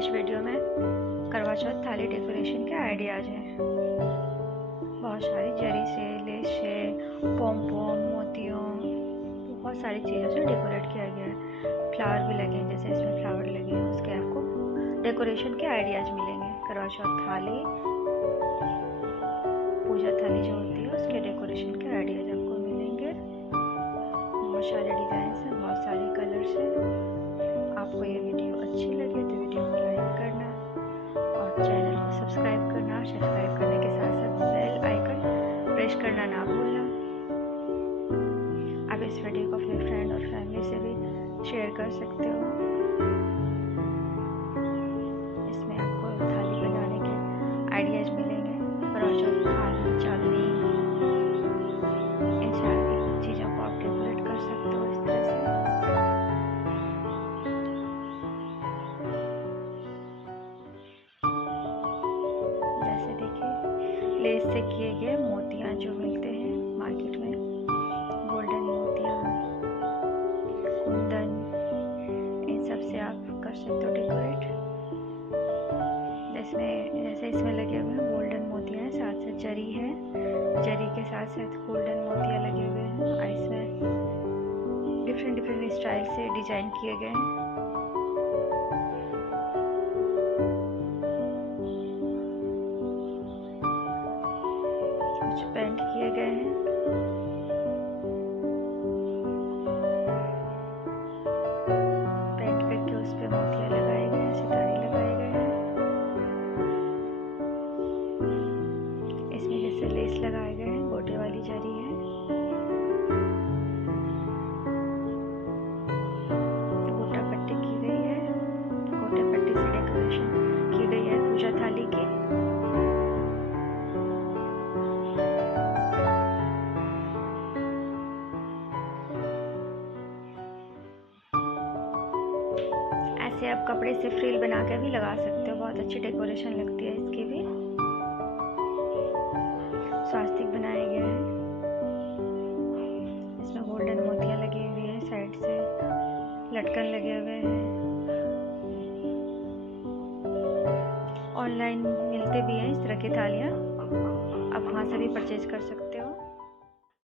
इस वीडियो में करवा चौथ थाली डेकोरेशन के आइडियाज़ हैं। बहुत सारी जरी से, लेस से, पोम पोम, मोतियों, बहुत सारी चीज़ों से डेकोरेट किया गया है। फ्लावर भी लगे हैं, जैसे इसमें फ्लावर लगे हैं, उसके आपको डेकोरेशन के आइडियाज़ मिलेंगे। करवा चौथ थाली, पूजा थाली जो होती है उसके डेकोरेशन के आइडियाज़ आपको मिलेंगे। बहुत सारे डिज़ाइन हैं, बहुत सारे कलर्स हैं। आपको ये वीडियो अच्छी लगे तो वीडियो को लाइक करना और चैनल को सब्सक्राइब करना। सब्सक्राइब करने के साथ साथ बेल आइकन प्रेस करना ना भूलना। आप इस वीडियो को अपने फ्रेंड और फैमिली से भी शेयर कर सकते हो। इसमें आपको थाली बनाने के आइडियाज़ मिलेंगे। करवा चौथ थाली, चलनी, इन सारी चीज़ों को आप डेकोरेट कर सकते हो इस तरह से। जैसे देखिए, लेस से किए गए मोतियाँ जो मिलते हैं मार्केट में, गोल्डन मोतियाँ, कुंदन, इन सब से आप कर सकते हो डेकोरेट। जैसे इसमें लगे हुए हैं गोल्डन मोतियाँ हैं, साथ साथ जरी है, जरी के साथ साथ गोल्डन मोतियाँ लगे हुए हैं और इसमें डिफरेंट स्टाइल से डिजाइन किए गए हैं। कुछ पेंट किए गए हैं। पेंट करके उस पे मोतियाँ लगाए गए हैं, सितारे लगाए गए हैं। इसमें जैसे लेस लगाए गए हैं, गोटे वाली जरी है। गोटा पट्टी की गई है, गोटे पट्टी से डेकोरेशन की गई है पूजा थाली की। ऐसे आप कपड़े से फ्रिल बना के भी लगा सकते हो, बहुत अच्छी डेकोरेशन लगती है इसकी भी। स्वास्तिक बनाए गए हैं, इसमें गोल्डन मोतियाँ लगी हुई हैं, साइड से लटकन लगे हुए हैं। ऑनलाइन मिलते भी हैं इस तरह की थालियाँ, आप वहाँ से भी परचेज कर सकते हो।